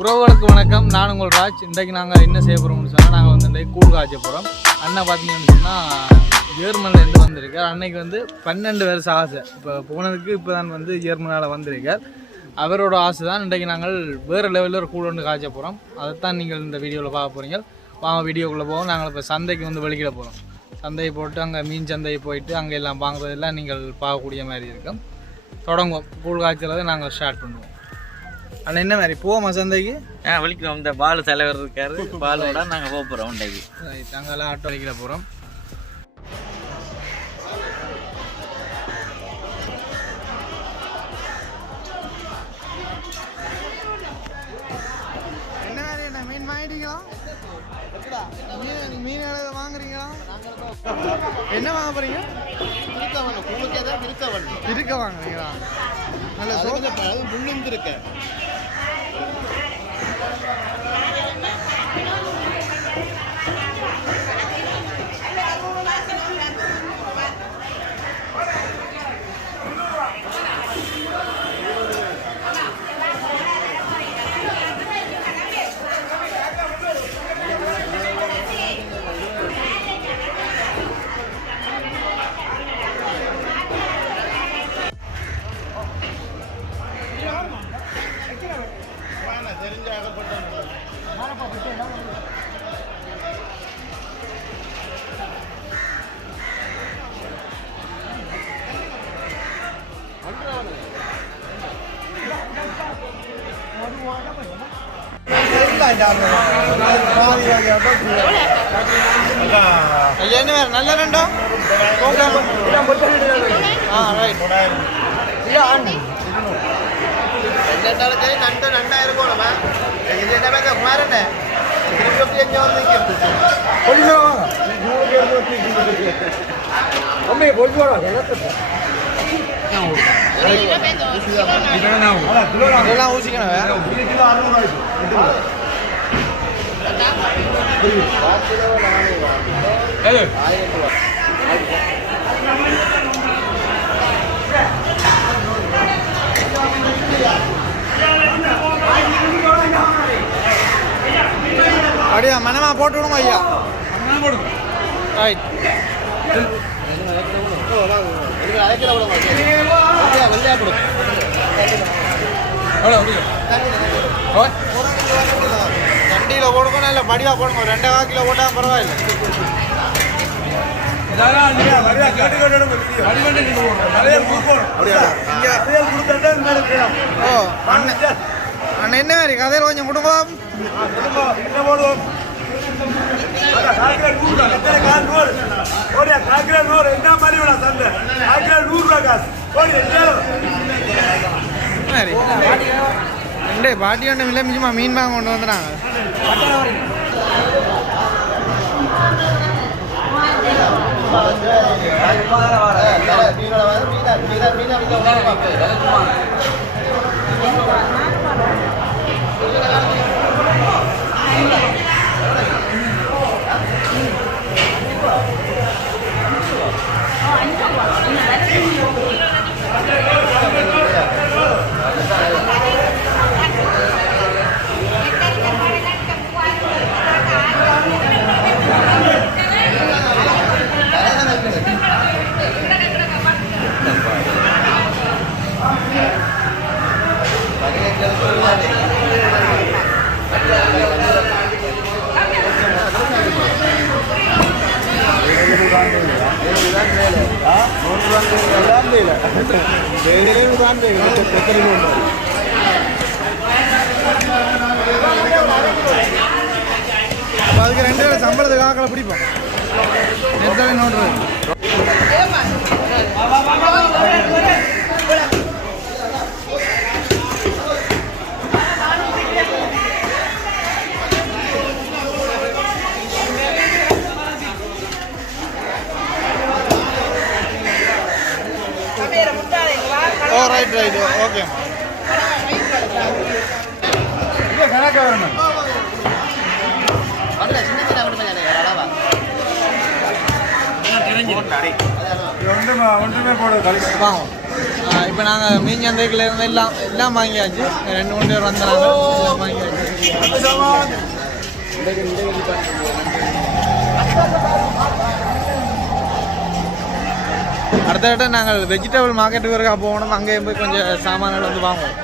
உறவுகளுக்கு வணக்கம். நான் உங்கள் ராஜ். இன்றைக்கு நாங்கள் என்ன செய்ய போகிறோம்னு சொன்னால் நாங்கள் வந்து இன்றைக்கு கூழ் காய்ச்ச போகிறோம். அண்ணன் பார்த்தீங்கன்னு சொன்னால் ஜெர்மனிலேருந்து வந்திருக்கார். அன்னைக்கு வந்து 12 வருஷம் ஆசை. இப்போ போனதுக்கு இப்போ தான் வந்து ஜெர்மனியால் வந்திருக்கார். அவரோட ஆசை தான். இன்றைக்கு நாங்கள் வேறு லெவலில் ஒரு கூழ் ஒன்று காய்ச்ச போகிறோம். அதைத்தான் நீங்கள் இந்த வீடியோவில் பார்க்க போகிறீங்க. வாங்க வீடியோக்குள்ளே போவோம். நாங்கள் இப்போ சந்தைக்கு வந்து வெளிக்கிட போகிறோம். சந்தையை போட்டு அங்கே மீன் சந்தையை போயிட்டு அங்கே எல்லாம் வாங்குறதெல்லாம் நீங்கள் பார்க்கக்கூடிய மாதிரி இருக்கும். தொடங்குவோம். கூழ் காய்ச்சலை நாங்கள் ஸ்டார்ட் பண்ணுவோம். ஆனால் என்ன மாதிரி போவோமா சந்தைக்கு? வலிக்கிறோம். இந்த பாலு தலைவர் இருக்காரு, பாலோட நாங்கள் போக போகிறோம் இன்றைக்கு. நாங்கள்லாம் ஆட்டோ வலிக்கிற போகிறோம். என்ன மாதிரி என்ன மீன் வாங்கிட்டீங்களா? மீன் வாங்குறீங்களா? என்ன வாங்க போறீங்க? இருக்க வாங்குறீங்களா? நல்ல சோதனை முன்னிருந்து இருக்க. என்ன வேறு நல்ல ரெண்டோ நண்டு நண்டா இருக்கும். நம்ம மாறண்ணே ஊசிக்கணும். அப்படியா மனமா போட்டு விடுங்க ஐயா. வண்டியில் போடுக்கணும் இல்லை படிவா போடுங்க. 2 கிலோ போட்டால் பரவாயில்ல. ஓ அண்ணன் என்ன மாதிரி கதையில் கொஞ்சம் குடும்பம் என்ன போடுவோம். பாட்டி ஒன்றும் இல்லை, மிச்சமா மீன் வாங்க கொண்டு வந்துடுறாங்க. அதுக்கு 2 பேரும் சம்பளத்துக்கு ஆக்களை பிடிப்போம். நோடுறது ரைட் ஓகேம்மா. கணக்காக வரணும். வாங்க. இப்போ நாங்கள் மீன் சந்தைக்குள்ள இருந்து எல்லாம் வாங்கியாச்சு. 2 பேர் வந்தாங்க, எல்லாம் வாங்கியாச்சு. அடுத்த நாங்கள் வெஜிடபிள் மார்க்கெட்டுக்கு வரைக்கும் போகணும். அங்கேயும் போய் கொஞ்சம் சாமான்கள் வந்து வாங்குவோம்.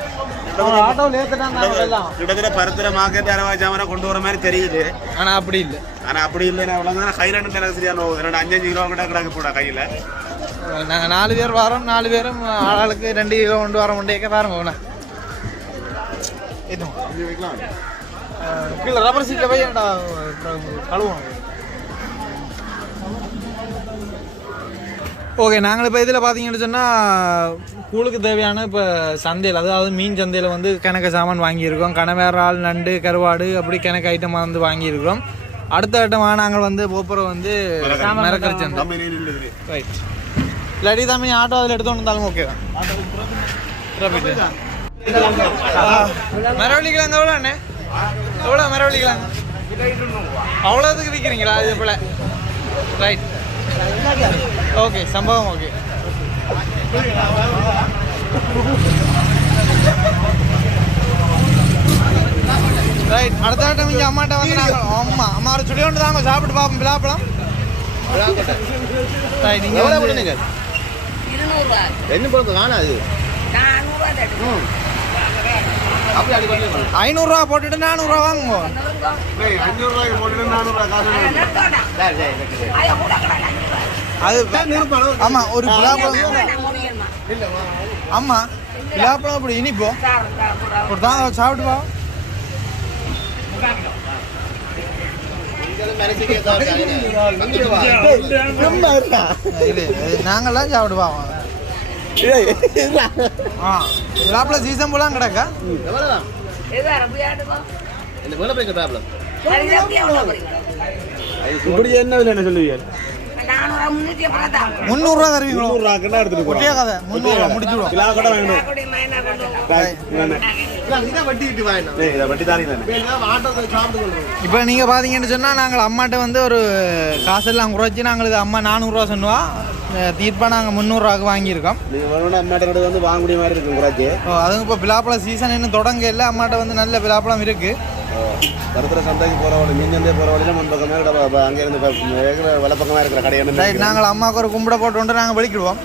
ஆட்டோவில் ஏற்றிட்டாங்க எல்லாம். கிட்டத்தட்ட பருத்துற மார்க்கெட் அரவா சாமான கொண்டு வர மாதிரி தெரியுது. ஆனால் அப்படி இல்லை. ஆனால் அப்படி இல்லை. நான் அவ்வளோதான் கையில் எனக்கு சரியான 2-5 கிலோ கிட்ட கிடக்கு போட கையில். நாங்கள் 4 பேர் வரோம். 4 பேரும் ஆளுக்கு 2 கிலோ கொண்டு வர முடியாக்க பாருங்க. இது கீழே ரப்பர் சீட்டில் போய் கழுவோம். ஓகே, நாங்கள் இப்போ இதில் பார்த்தீங்கன்னு சொன்னால் கூழுக்கு தேவையான இப்போ சந்தையில், அதாவது மீன் சந்தையில் வந்து கணக்கு சாமான் வாங்கியிருக்கோம். கனவேறால், நண்டு, கருவாடு அப்படி கணக்கு ஐட்டமாக வந்து வாங்கியிருக்கிறோம். அடுத்த ஐட்டமாக நாங்கள் வந்து போப்புறம் வந்து மிரக்கறி சந்தை. ரைட். இல்லாட்டி தான் மீன் ஆட்டோ அதில் எடுத்து வந்தாலும் ஓகே தான். மரவள்ளிக்கிழங்கு எவ்வளோ அண்ணே? எவ்வளோ மரவள்ளிக்கிழங்கு? அவ்வளோதுக்கு விற்கிறீங்களா? இது போல். ரைட். ஓகே, சம்பவம் ஓகே. ரைட். அடுத்த ஆட்டம் இங்கே அம்மாட்ட வந்து நாங்கள் அம்மா ஒரு சுடி ஒன்று தாங்க சாப்பிட்டு பார்ப்போம். பிலாப்பழம் ரைட். நீங்கள் எவ்வளோ கொடுங்க? 200 காணாது. 500 போட்டுட்டு 400 வாங்குவோம். 500 போட்டுட்டு 400 அது ஆமா, ஒரு பிலாப்பழம். ஆமா, பிலாப்பழம் அப்படி இனிப்போ ஒரு தாங்க சாப்பிட்டு பா. நாங்கெல்லாம் சாப்பிட்டு பாவோம். பிலாப்பழம் சீசன் போலாம் கிடக்கா. இப்படி என்ன விலை சொல்லுவீங்க? 300 தருவீங்களோ? 300 எடுத்துட்டு போறேன். கதை 300 முடிச்சு விடுவோம். கிலோ கூட வேணும். இப்போ நீங்கள் பார்த்தீங்கன்னு சொன்னால் நாங்கள் அம்மாட்ட வந்து ஒரு காசெல்லாம் குறைச்சி நாங்கள் இது அம்மா 400 சொன்னுவா தீர்ப்பாக நாங்கள் 300 வாங்கியிருக்கோம். அம்மாட்ட வந்து வாங்கக்கூடிய மாதிரி இருக்கு குறைச்சி. அதுவும் இப்போ பிலாப்பழ சீசன் இன்னும் தொடங்க இல்லை. அம்மாட்ட வந்து நல்ல பிலாப்பழம் இருக்குது. பருத்துற சந்தைக்கு போகிற வழி, மீன் சந்தை போகிற வழியில் முன்பக்கமாக அங்கேருந்து வலப்பக்கமாக இருக்கிற கடையை நாங்கள் அம்மாவுக்கு ஒரு கும்பிட போட்டு நாங்கள் வெளிக்கிடுவோம்.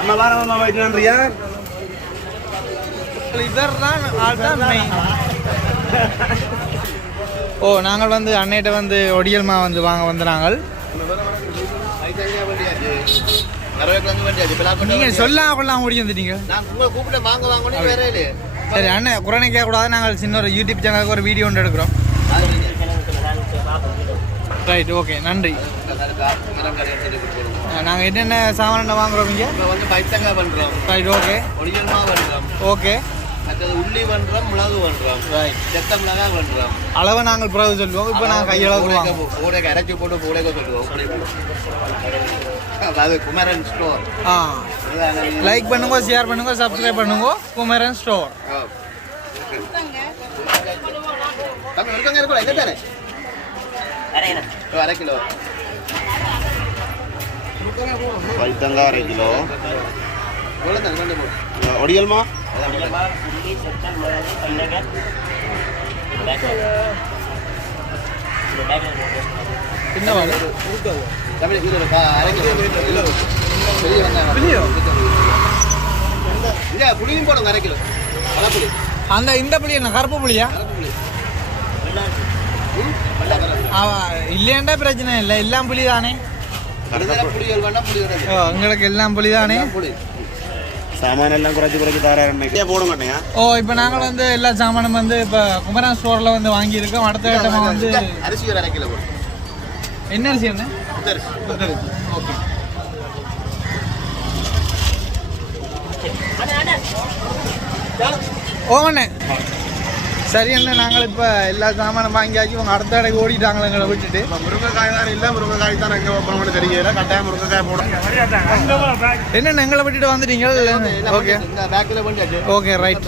அம்மா வாரம் வைத்து நன்றியா. ஓ, நாங்கள் வந்து அன்னையிட்ட வந்து ஒடியல்மா வந்து வாங்க வந்து நாங்கள் நீங்கள் சொல்லாம கொள்ளாம ஓடி வந்துட்டீங்க. கூப்பிட்டு வாங்க வாங்க வேற இல்லை. சரி அண்ணன், குறைனை கேட்கக்கூடாது. நாங்கள் சின்ன ஒரு யூடியூப் சேனலுக்கு ஒரு வீடியோ ஒன்று எடுக்கிறோம். ரைட், ஓகே, நன்றி. நாங்கள் என்னென்ன சாமான் வாங்குறோம் இங்கே? வந்து பைத்தங்காய் பண்ணுறோம். Right, okay. ஒடியல்மா பண்ணுறோம். ஓகே. அடுத்தது உள்ளி பண்ணுறோம், மிளகு பண்ணுறோம். ரைட். செத்த மிளகாய் பண்ணுறோம். அளவை நாங்கள் பிறகு சொல்லுவோம். இப்போ நாங்கள் கையளவு பூடைக்கு அரைச்சி போட்டு பூடைக்க சொல்லுவோம். அது குமரன் ஸ்டோர். லைக் பண்ணுங்க, ஷேர் பண்ணுங்க, சப்ஸ்கிரைப் பண்ணுங்க. குமரன் ஸ்டோர். அரை கிலோ பைத்தங்காய், 1 கிலோ. ஒடியல்மா என்ன வாங்க புளியும் போடும் 1/2 கிலோ. அந்த இந்த புளி என்ன கருப்பு புளியா? இல்லையாண்டா பிரச்சனை இல்லை. எல்லாம் புளி தானே. உங்களுக்கு எல்லாம் புளி தானே. சாமான எல்லாம் குறைச்சி தாராரு போட மாட்டேங்க. ஓ, இப்போ நாங்கள் வந்து எல்லா சாமானும் வந்து இப்போ குமரன் ஸ்டோரில் வந்து வாங்கியிருக்கோம். அடுத்த இடமா வந்து அரிசி 1/2 கிலோ. என்ன அரிசி என்ன? ஓகே. ஓமண்ணே, சரி அண்ணே, நாங்கள் இப்போ எல்லா சாமானும் வாங்கியாச்சு. உங்கள் அடுத்த கடைக்கு ஓடிட்டாங்களே எங்களை விட்டுட்டு. முருங்கைக்காய் தான் இல்லை, முருங்கைக்காய் தான் எங்கே வைப்போம்னு தெரியல. கட்டாயம் முருங்கைக்காய் போடும். என்னென்ன எங்களை விட்டுட்டு வந்துட்டீங்க? Okay okay, right.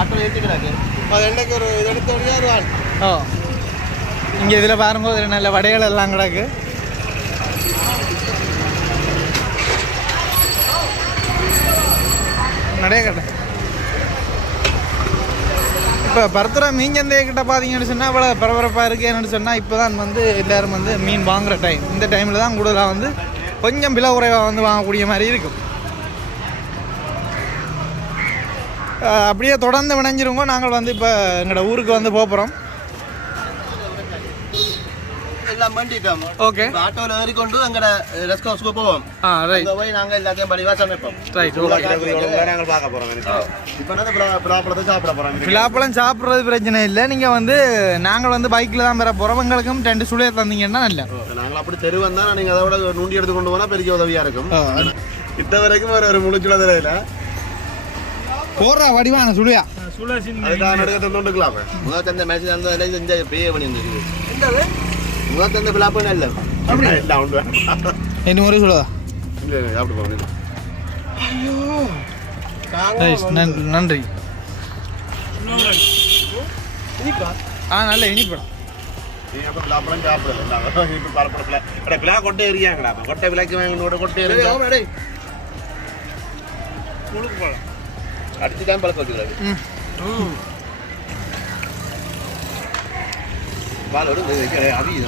ஆட்டோ ஏற்றிக்கிறாங்க. அது என்னைக்கு ஒரு இது எடுத்த வழியாக ஒரு ஆள். ஓ, இங்கே இதில் பாரும்போது நல்ல வடைகள் எல்லாம் கிடக்கு. நிறைய கடை. இப்போ பருத்துறை மீன் சந்தைக்கிட்ட பார்த்தீங்கன்னு சொன்னால் இவ்வளோ பரபரப்பாக இருக்குது. என்னென்னு சொன்னால் இப்போ தான் வந்து எல்லோரும் வந்து மீன் வாங்குகிற டைம். இந்த டைமில் தான் கூடுதலாக வந்து கொஞ்சம் விலை குறைவாக வந்து வாங்கக்கூடிய மாதிரி இருக்கும். அப்படியே தொடர்ந்து வினைஞ்சிருங்க. நாங்கள் வந்து இப்போ எங்களோட ஊருக்கு வந்து போகிறோம். எல்லாம் பண்ணிட்டோம். ஓகே, ஆட்டோவில் ஏறிக்கொண்டு எங்களோட ரெஸ்ட் ஹவுஸ்க்கு போவோம். ரைட். அங்கே போய் நாங்கள் எல்லாத்தையும் படிவாக சமைப்போம். Right, okay. நாங்கள் பார்க்க போகிறோம். இப்போ என்ன பலாப்பழத்தை சாப்பிட போகிறோம். பலாப்பழம் சாப்பிட்றது பிரச்சனை இல்லை. நீங்கள் வந்து நாங்கள் வந்து பைக்கில் தான் பெற போகிறோம். எங்களுக்கும் 2 சுளையை தந்தீங்கன்னா நல்லா. நாங்கள் அப்படி தெரு வந்தால் நீங்கள் அதை விட நூண்டி எடுத்து கொண்டு போனால் பெரிய உதவியாக இருக்கும். இத்த வரைக்கும் ஒரு முழு சுளை தெரியல போடுறா வடிவான சுளையா அதுக்காக நடுக்கத்தை தோண்டுக்கலாம். முதல் தந்த மேட்ச் அந்த செஞ்ச பேய பண்ணி இருந்துருக்கு. முதல் தந்த பிளாப்பன் இல்லை இல்லை உண்டு என்ன ஒரு சுளதா இல்லை சாப்பிட்டு போகிறேன். நன்றி. நல்ல இனிப்படம். நீ அப்போ பிளாப்பழம் சாப்பிடல. இப்போ பரப்பட பிளா கொட்டை எரியாங்கடா. கொட்டை விலைக்கு வாங்கினோட கொட்டை எரியா அடிச்சு தான் பழக்கம் வச்சுக்கிறாரு. பாலோடு அவியுது.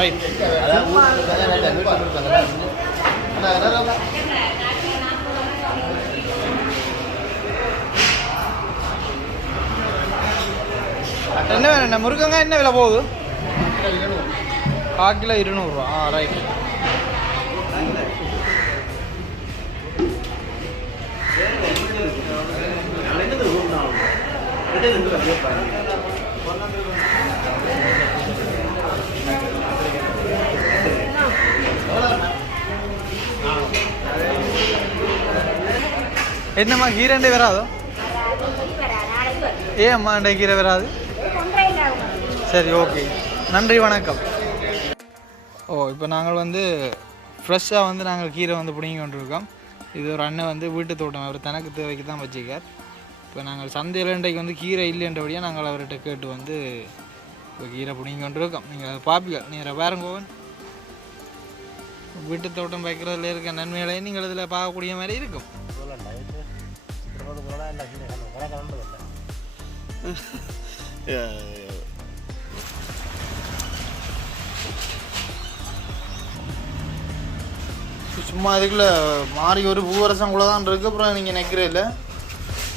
ரைட். என்ன வேணும் முருங்கங்க என்ன விலை போகுது? 1 கிலோ 200 ரூபா. ரைட். என்னம்மா கீரை வராதோ? ஏம்மா கீரை வராது? சரி, ஓகே, நன்றி, வணக்கம். இப்போ நாங்கள் வந்து ஃப்ரெஷ்ஷாக வந்து நாங்கள் கீரை வந்து பிடிங்கி கொண்டிருக்கோம். இது ஒரு அண்ணன் வந்து வீட்டு தோட்டம், அவர் தனக்கு தேவைக்கு தான் வச்சுக்கார். இப்போ நாங்கள் சந்தையில் இன்றைக்கு வந்து கீரை இல்லைன்றபடியாக நாங்கள் அவர்கிட்ட கேட்டு வந்து இப்போ கீரை பிடிங்கி கொண்டிருக்கோம். நீங்கள் அதை பார்ப்பீங்க, நேராக பாருங்கோவன். வீட்டு தோட்டம் வைக்கிறதுல இருக்க நன்மைகளையும் நீங்கள் இதில் பார்க்கக்கூடிய மாதிரி இருக்கும். சும்மா இதுக்குள்ள மாறி ஒரு பூவரசம் கூட தான் இருக்குது. அப்புறம் நீங்கள் நிற்கிறதில்ல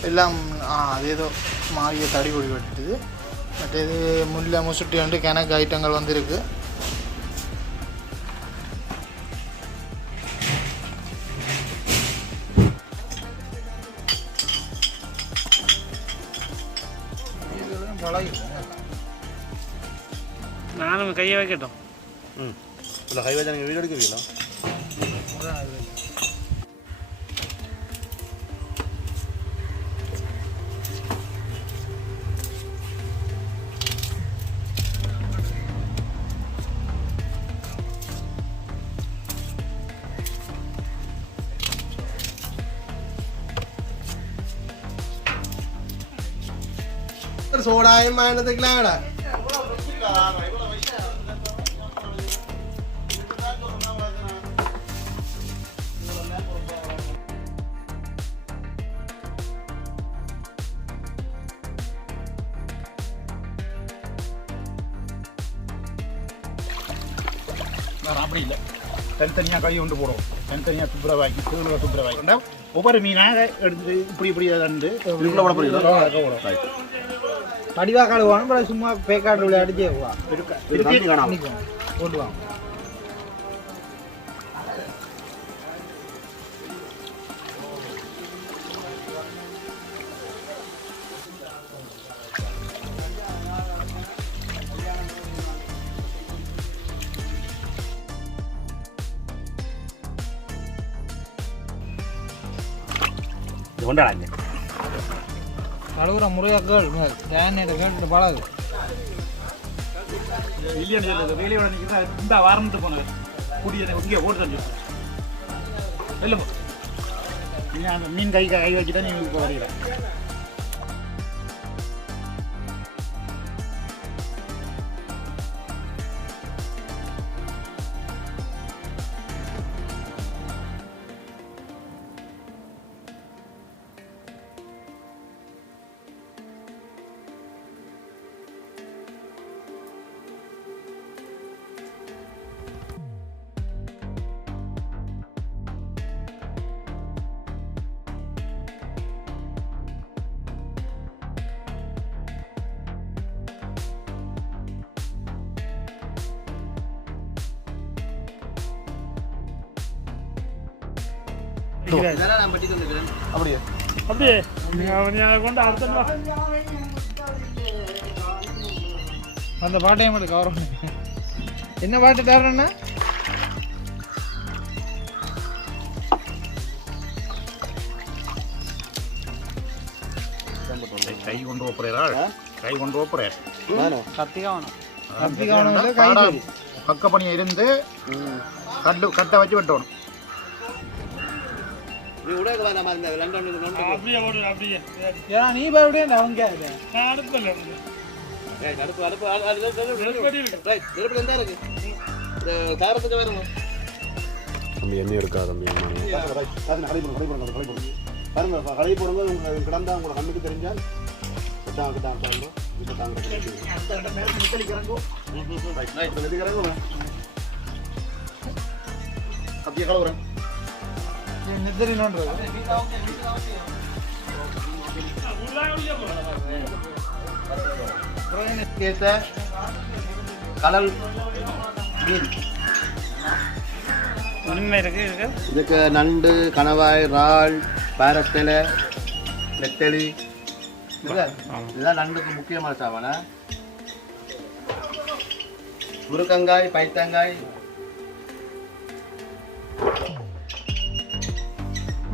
எல்லாம் அது ஏதோ மாறிய தடி கொடி வெட்டுது. மற்றது முல்லை முசுட்டி வந்து கிணக்கு ஐட்டங்கள் வந்து இருக்குது. நானும் கையை வைக்கட்டும். இல்லை கை வச்சா நீங்கள் வீடு எடுக்கிறீங்களா? சோடாயம் வாங்கினதுக்கலாம்டா. அப்படி இல்லை, தனித்தனியாக கை கொண்டு போடுவோம். தனித்தனியாக துப்புரவாக்கி துப்புரவாக்கி ஒவ்வொரு மீனாக எடுத்து இப்படி வந்து படிவா காடுவாங்க. சும்மா பேக்காடு உள்ள அடிச்சே போட்டுவாங்க. கொண்டாடாங்க கழுவுற முறையாக்கள் தேனையிட கேட்டு பழகு இல்லைன்னு சொல்லுது. வெளியோட நிற்கிறதா இந்த வாரத்துக்கு போனது குடி இங்கே ஓட்டு தஞ்சு இல்லைப்பா. நீங்கள் அந்த மீன் கை வச்சுட்டா நீங்கள் இப்போ வரீங்க. இதெல்லாம் நான் பட்டி தந்துக்கிறேன். அப்படியே அப்படியே நீ அதை கொண்டு அடுத்த அந்த பாட்டையும் மட்டும் கவர் பண்ணு. என்ன பாட்டு தரேன்னா கை கொண்டு போறேன் கை கொண்டு போறேன் கத்தி கவனம் இல்லை காய்கறி பக்க பணியை இருந்து கட்டை வச்சு வெட்டணும். நீ உடையக்கு வேணாமா இந்த லண்டனுக்கு நோண்டு அப்படியே ஓடு அப்படியே. ஏன்னா நீ பயப்படியே அவங்க நான் அடுப்பல ரைட் அடுப்பு ரைட் நெருப்பு எந்த இருக்கு இந்த தாரத்துக்கு வரணும். தம்பி எண்ணெய் இருக்கா தம்பி பாருங்க கடை போடுங்க உங்களுக்கு கிடந்தா உங்களை கண்ணுக்கு தெரிஞ்சால் அப்படியே கலவுறேன் நெத்தரினோன்றது கடல் மீன் உண்மை இருக்கு இதுக்கு நண்டு கணவாய் இறால் பாரத்தலை நெத்தலி இதுதான் நண்டுக்கு முக்கியமான சாப்பாடு. முருக்கங்காய் பைத்தங்காய்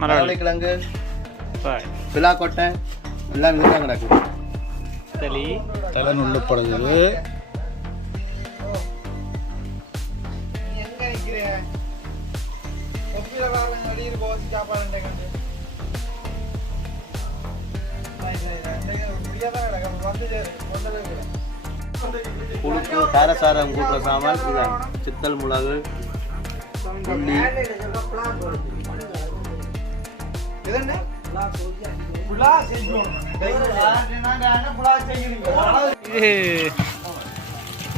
மரவள்ளிக்கிழங்கு பிலாக்கொட்டை எல்லாம் நல்லா கிடக்கு. தலை நுள்ளு படைஞ்சது புழுக்கு காரசாரம் கூட்டுற சாமான் இதுதான். சித்தல் மிளகு உள்ளி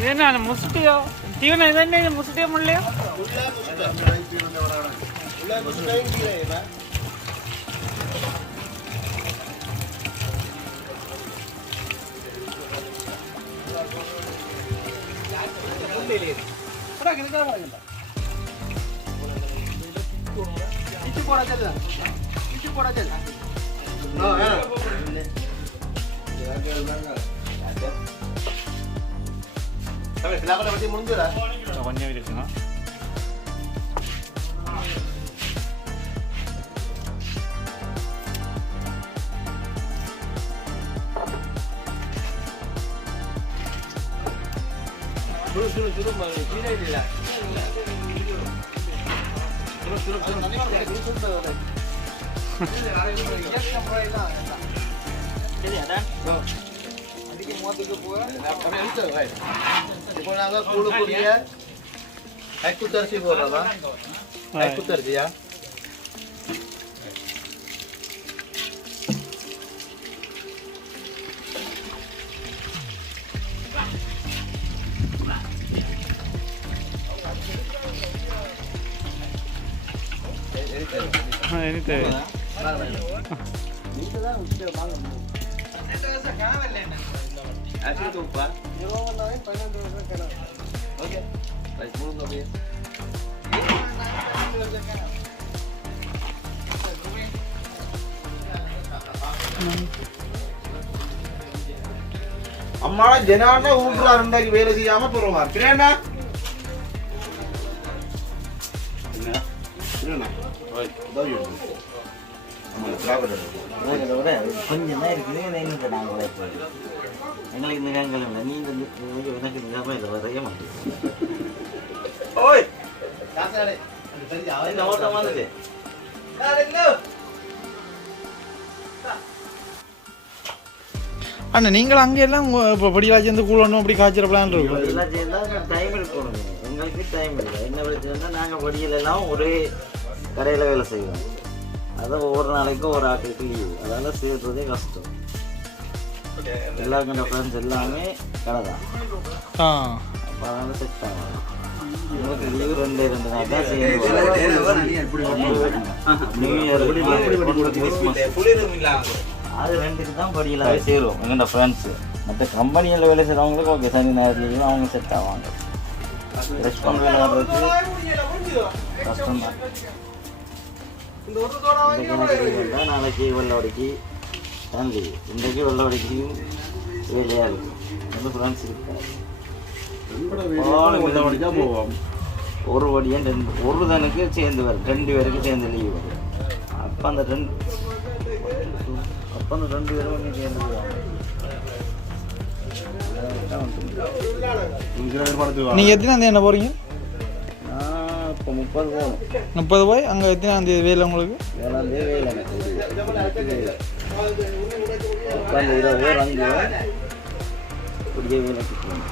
என்ன முசுட்டியோ தீவனம் இதென்ன முசுட்டியோ முள்ளையோ கொஞ்சம் இருக்குங்க. இப்போ நாங்கள் கூழுக்குரிய கைக்குத்தரிசி போடுறதா கைக்குத்தரிசியா அம்மா ஜனான ஊர்ல ரெண்டாக்கி வேலை செய்யாம போறோமா கிரேனா கொஞ்சம் தான் இருக்குது நாங்கள் எங்களுக்கு இந்த காங்கள் இல்லை நீங்கள் எனக்கு இந்த இதில் வரைய மாட்டேங்குது. ஓய் ஓட்டம் வந்துட்டு அண்ணா நீங்கள் அங்கே எல்லாம் இப்போ படியெல்லாம் சேர்ந்து கூழணும் அப்படி காய்ச்சிற பிளான் இருக்கும். இதெல்லாம் சேர்ந்தால் டைம் எடுக்கணும். எங்களுக்கு டைம் இல்லை. என்ன பிரச்சனைனா நாங்கள் படியில் எல்லாம் ஒரே கடையில் வேலை செய்வோம். அதை ஒவ்வொரு நாளைக்கும் ஒரு ஆட்டுக்கு லீவு, அதெல்லாம் சேர்றதே கஷ்டம். எல்லாருக்கும் ஃப்ரெண்ட்ஸ் எல்லாமே கடை தான். அப்போ அதனால் செட் ஆகும். உங்களுக்கு லீவு 2 நாள் தான் சேர்ந்து நியூ இயர் கிறிஸ்மஸ் அது 2க்கு தான் படியலாகவே சேரும் எங்கள்ட ஃப்ரெண்ட்ஸு. மற்ற கம்பெனியில் வேலை செய்கிறவங்களுக்கு ஓகே சனி ஞாயிறு லீவு அவங்க செட் ஆவாங்க. ரெஸ்பான்ஸ் வேலை வர்றதுக்கு கஷ்டம் தான். நாளைக்கு வெள்ளவடிக்கு தான் லீவு. இன்றைக்கு வெள்ளவடிக்கையும் வேலையாக இருக்கும். வந்து ஃப்ரெண்ட்ஸ் இருக்காரு போவோம். ஒரு வடியும் ஒரு தனுக்கு சேர்ந்து வரும், 2 பேருக்கு சேர்ந்து லீவு வரும். அப்போ அந்த 2 பேரும் ஒன்று சேர்ந்து போவாங்க. நீங்கள் எத்தனாந்தேதி என்ன போகிறீங்க? நான் இப்போ 30 போகணும். 30 போய் அங்கே எத்தனாந்தேதி வேலை உங்களுக்கு? 7ஆந்தேதி வேலை எனக்கு. உட்காந்து 20 பேர் அங்கே புதிய வேலைக்கு போகணும்.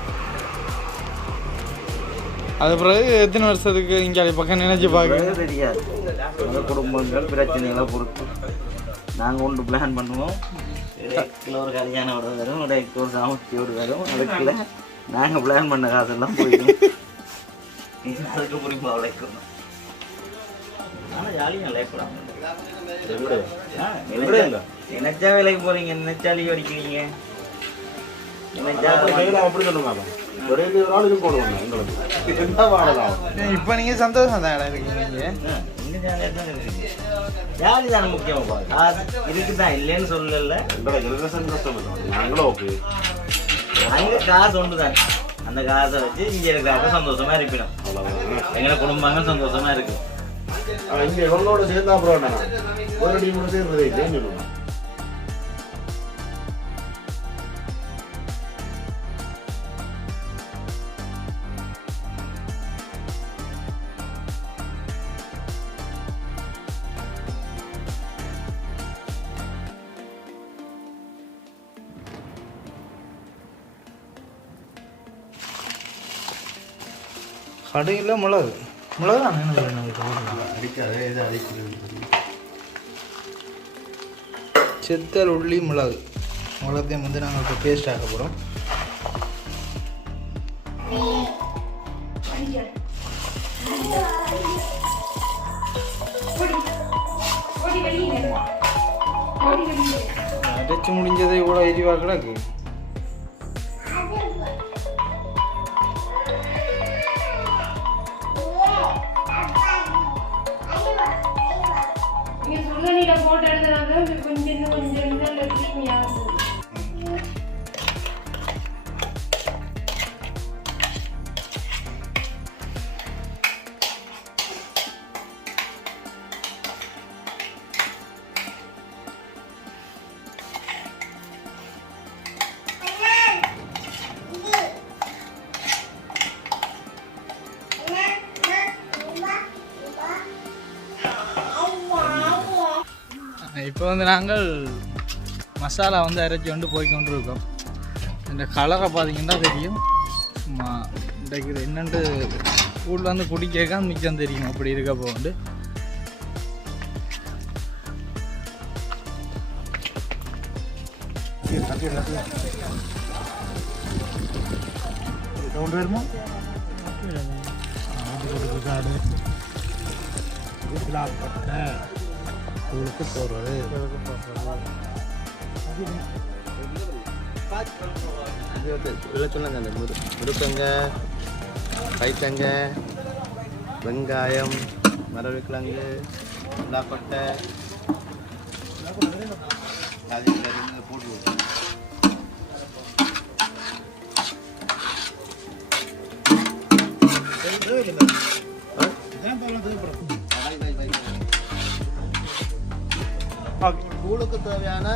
அது பிறகு எத்தனை வருஷத்துக்கு இங்கே பக்கம் நினைச்சு பார்க்க தெரியாது. அந்த குடும்பங்கள் பிரச்சனைகளை பொறுத்து நாங்கள் ஒன்று பிளான் பண்ணுவோம். இடைக்கில் ஒரு கல்யாணம் விட வரும், இடைக்கு ஒரு சாமர்த்தியோடு வரும். அதுக்குள்ள நாங்கள் பிளான் பண்ண காசெல்லாம் போயிடும். அதுக்கு புரிப்பா உழைக்கணும். ஆனால் ஜாலியாக லைஃப்லாம் நினைச்சா வேலைக்கு போகிறீங்க, நினைச்சா லீவ் அடிக்கிறீங்க, நினைச்சா அப்படி சொல்லுங்க. ஒரே நாள் இது போடுவாங்க எங்களுக்கு. என்ன வாடலாம் இப்போ நீங்கள் சந்தோஷம் தான் இருக்கீங்க நீங்கள். இன்னும் ஜாலியாக தான் இருக்குது. ஜாலி தானே முக்கியமாக காசு இருக்குதான் இல்லைன்னு சொல்லல. எங்களோட ஜெனரேஷன் கஷ்டம் இல்லை. நாங்களும் ஓகே. அங்கே காசு ஒன்று தான். அந்த காசை வச்சு இங்கே இருக்கிறாங்க சந்தோஷமாக இருப்பிடும். எங்களோட குடும்பங்கள் சந்தோஷமாக இருக்கும். இங்கே எங்களோட சேர்ந்தா அப்புறம் என்ன ஒரு டீமோட சேர்ந்தது இல்லைன்னு சொல்லுவாங்க. கடையில் மிளகு தான் அடிக்காது எது அடிக்கிறது. செத்தல் உள்ளி மிளகு மிளகையும் வந்து நாங்கள் இப்போ பேஸ்ட் ஆக்க போகிறோம். அரைச்சி முடிஞ்சதை இவ்வளோ எரிவாக கிடக்கு. போட்டோ எடுத்துறாங்க கொஞ்சம் இப்போ வந்து நாங்கள் மசாலா வந்து அரைச்சி கொண்டு போய் கொண்டு இருக்கோம். இந்த கலரை பார்த்தீங்கன்னா தெரியும். இன்றைக்கு இது என்னென்று ஊரில் வந்து குடிக்க மிச்சம் தெரியும். அப்படி இருக்கப்போ வந்து ரவுண்ட் வருமா உங்களுக்கு போடுறது இல்லை சொல்லுங்க. அந்த முருக்கங்க, கைத்தங்க, வெங்காயம், மரவள்ளிக்கிழங்கு, கொட்டை போட்டு கூழுக்கு தேவையான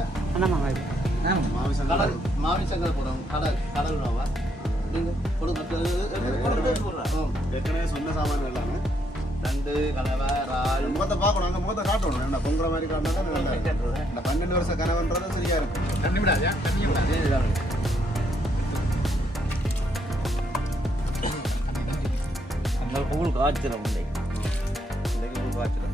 மாவிசங்கள் போடுவோம். கடல் உணவா ஏற்கனவே சொன்ன சாமான் எல்லாமே 2 கலவை இறால். முகத்தை பார்க்கணும், அந்த முகத்தை காட்டணும். என்ன பொங்குற மாதிரி காட்டினா நல்லா இருக்கும். இந்த 12 வருஷ கனவுன்றது சரியா இருக்கும். தண்ணி விடாதா? தண்ணி விடாது. அந்த கூழ் காய்ச்சலும் இல்லை. இந்த கூழ் காய்ச்சலும்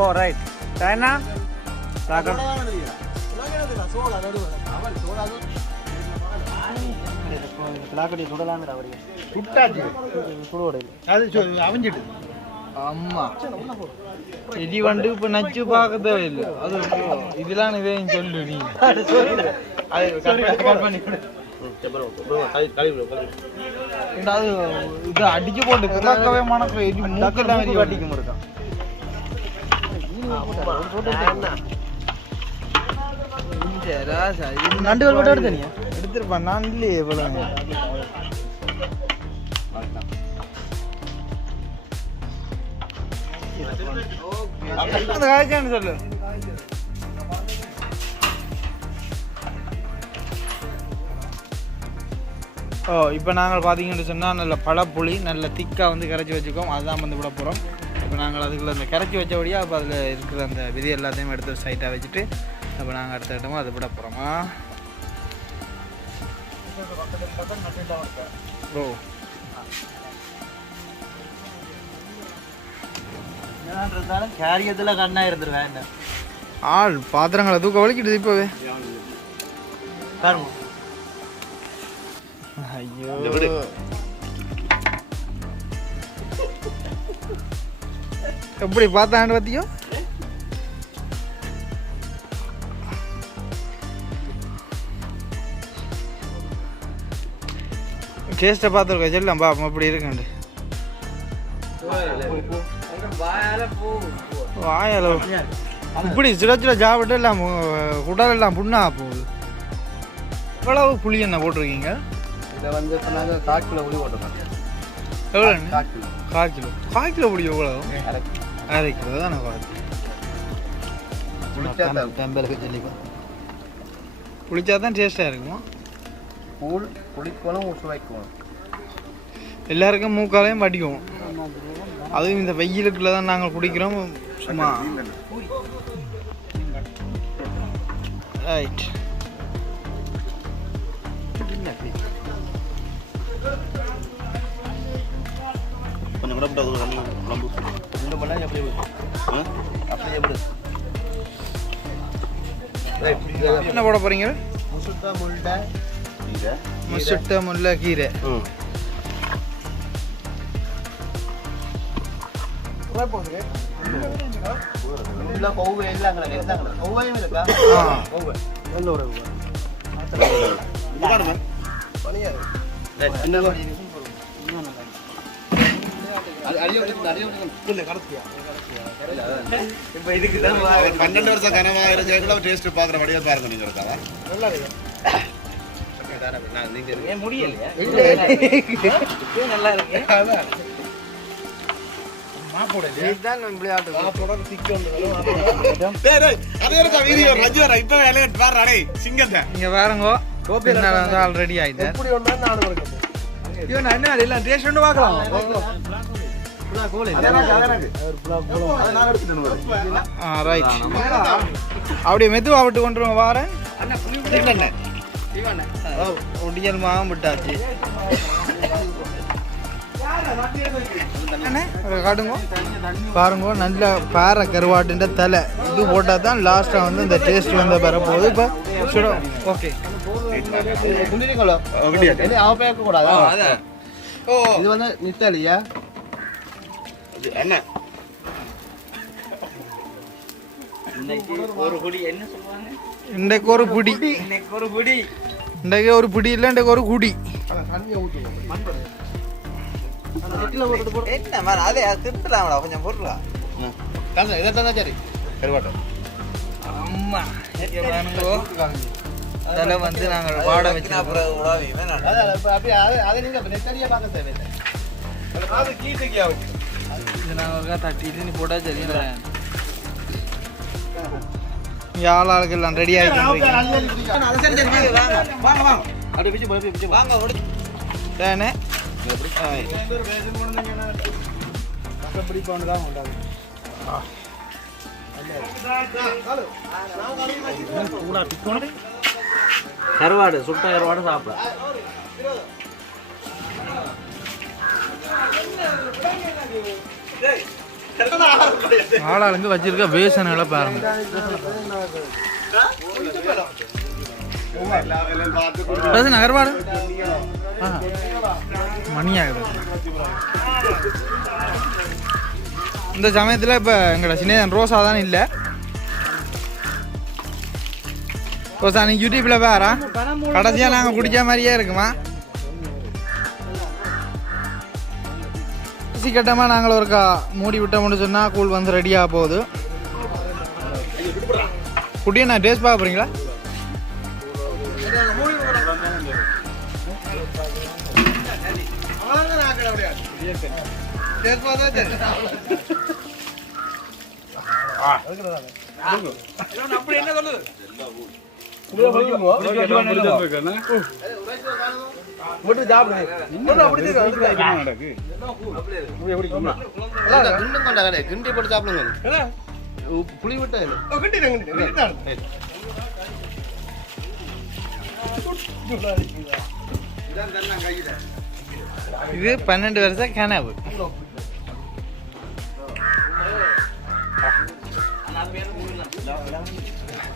ஓ ரைட் என்ன அவஞ்சிட்டு அம்மா இது வந்து இப்ப நச்சு பார்க்க தேவையில்லை அது இதெல்லாம் இதையும் சொல்லு நீ அது கட் பண்ணி இது அடிச்சு போட்டு பிறக்கவே மனக்கு இது மூக்கெல்லாம் வரி அடிக்கும் இருக்கான் நண்டுகள் மட்டும் எடுத்தனியா எடுத்துருப்பான் நான் இல்லையே இவ்வளவு அந்த காய்ச்சான்னு சொல்லு. ஓ இப்போ நாங்கள் பார்த்தீங்கன்னு சொன்னால் நல்ல பழப்புளி நல்ல திக்காக வந்து கரைச்சி வச்சுக்கோம் அதுதான் வந்து விட போகிறோம். இப்போ நாங்கள் அதுக்குள்ள அந்த கரைச்சி வச்சபடியாக அப்போ அதில் இருக்கிற அந்த விதி எல்லாத்தையும் எடுத்து சைட்டாக வச்சுட்டு அப்போ நாங்கள் அடுத்த இடமா அதை விட போகிறோமா ஓ கேரியத்தில் கண்ணா இருந்துருவேன் ஆள் பாத்திரங்களை தூக்க வலிக்கிட்டு இப்போவே ஐயோ எப்படி பார்த்தாண்டு பார்த்தியோ டேஸ்ட்டை பார்த்துருக்கோம் சொல்லலாம் பாப்போம் எப்படி இருக்குண்டு வாயால இப்படி சில சில சாப்பிட்டு எல்லாம் குடல் எல்லாம் புண்ணா போகுது. எவ்வளவு புளி என்ன போட்டிருக்கீங்க? இதை வந்து சொன்னாங்க 1/4 கிலோ புளி போட்டிருக்காங்க. எவ்வளோ? 1/4 கிலோ புளி எவ்வளோ? 1/2 கிலோ தான் நான் புளிச்சா தான் டேஸ்டாக இருக்குமா? புளிக்கணும் சுவைக்கணும் எல்லாருக்கும் மூக்காலையும் வடிக்கும். அதுவும் இந்த வெயிலுக்குள்ள தான் நாங்கள் குடிக்கிறோம் சும்மா. ரைட் கொஞ்சம் கூட குழம்பு இன்னும் பண்ணால் எப்படி அப்படியே எப்படி என்ன போட போறீங்க? முசுட்ட முல்லை கீரை இப்போ இதுக்கு தான் 12 வருஷம் கனவா இருக்க டேஸ்ட் பாக்குற வடிவா பாருங்க நீங்க இருக்காதா நல்லா இருக்கு நீங்க வேறங்கோ ஆல்ரெடி ஆயிட்டேன். அப்படியே மெதுவா விட்டு கொண்டு வாரேன். ஒடியல் மாவும் விட்டாச்சு. காட்டுங்க பாருங்க நல்ல பாறை கருவாட்டுன்ற தலை இது போட்டால் தான் லாஸ்ட்டாக வந்து இந்த டேஸ்ட் வந்து பெறப்போகுது. இப்போ ஓகே இது வந்து நித்தாலியா என்ன ஒரு குடி என்ன சொல்லுவாங்க இன்றைக்கு ஒரு புடி இன்றைக்கு ஒரு புடி இல்லை இன்றைக்கு ஒரு குடி என்ன மாதிரி அதே திருத்தலாம்டா கொஞ்சம் போடலாம் இதை தான் சரி கருவாட்டம் அம்மா அதில் வந்து நாங்கள் வாட வச்சு அப்புறம் அப்படியே அதை நீங்கள் நெத்தடியாக பார்க்க தேவையில்லை அது கீட்டுக்கியா வச்சு இது நாங்கள் தட்டிட்டு நீ போட்டால் சரியா ஆளுக்கு எல்லாம் ரெடி ஆகிட்டு கருவாடு சுட்ட கருவாடு சாப்பிட ஆளாளுங்க வச்சிருக்க வேசனைகளை பாருங்க. கருவாடு மணியாகுது. இந்த சமயத்தில் இப்போ எங்களோட சின்ன ரோசா தானே இல்லை. ரோசா நீ யூடியூப்பில் பாரா கடைசியாக நாங்கள் குடித்த மாதிரியே இருக்குமா? கட்டமாக நாங்கள் ஒரு மூடி விட்டோம்னு சொன்னால் கூழ் வந்து ரெடியாக போகுது. குட்டியை நான் டேஸ்ட் பார்க்க போகிறீங்களா? அப்படி என்ன சொல்லுது? கிண்டி போட்டு சாப்பிடுங்க. புளி விட்டா இது 12 வருஷம் கனவு.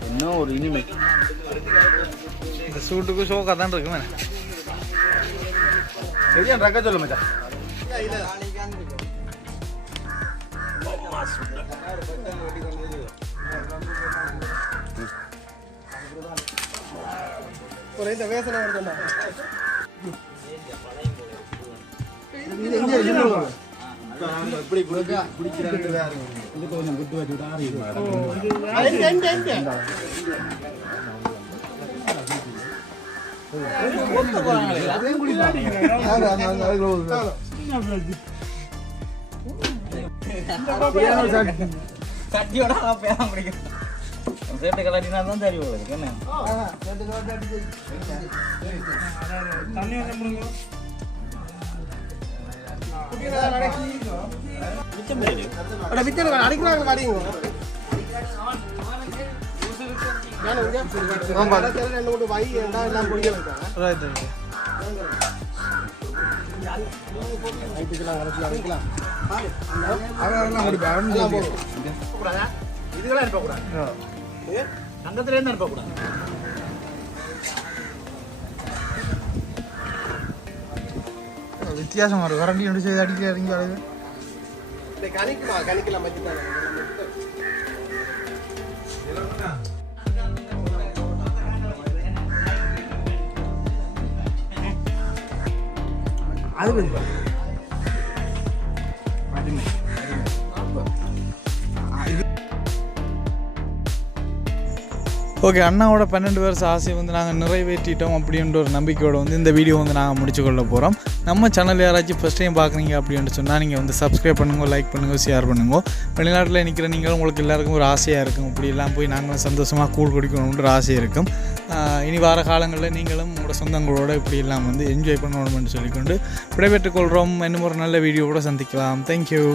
இன்னும் ஒரு இனிமை இந்த சூட்டுக்கு ஷோக்காக தான் இருக்குமே. சரியா ரக்க சொல்ல மச்சான். ஒரு இந்த வேசனை வருதுண்ணா. இப்படி குடிக்கிறாங்க. கொஞ்சம் குட்டு வச்சுட்டு சட்டியோட பிடிக்கும். சேட்டு கலாட்டினா தான் சரி போகுது. என்ன இதுக்கெல்லாம் அனுப்பக்கூடாது. அங்கத்துலேருந்து அனுப்பக்கூடாது. வித்தியாசமாக இருக்கும். கரண்டி ஒன்று செய்து அடிக்க கணிக்கலாம் அது ஓகே. அண்ணாவோட 12 வருஷம் ஆசையை வந்து நாங்கள் நிறைவேற்றிட்டோம் அப்படின்ற ஒரு நம்பிக்கையோடு வந்து இந்த வீடியோ வந்து நாங்கள் முடிச்சுக்கொள்ள போகிறோம். நம்ம சேனல் யாராச்சும் ஃபஸ்ட் டைம் பார்க்குறீங்க அப்படின்னு சொன்னால் நீங்கள் வந்து சப்ஸ்கிரைப் பண்ணுங்க, லைக் பண்ணுங்க, ஷேர் பண்ணுங்க. வெளிநாட்டில் நிற்கிற நீங்களும் உங்களுக்கு எல்லாருக்கும் ஒரு ஆசையாக இருக்கும். இப்படி எல்லாம் போய் நாங்களும் சந்தோஷமாக கூழ் குடிக்கணுன்ற ஆசை இருக்கும். இனி வார காலங்களில் நீங்களும் உங்களோட சொந்தங்களோட இப்படி எல்லாம் வந்து என்ஜாய் பண்ணணும்னு சொல்லிக்கொண்டு விடைபெற்றுக் கொள்கிறோம். இன்னும் ஒரு நல்ல வீடியோவோட சந்திக்கலாம். தேங்க்யூ.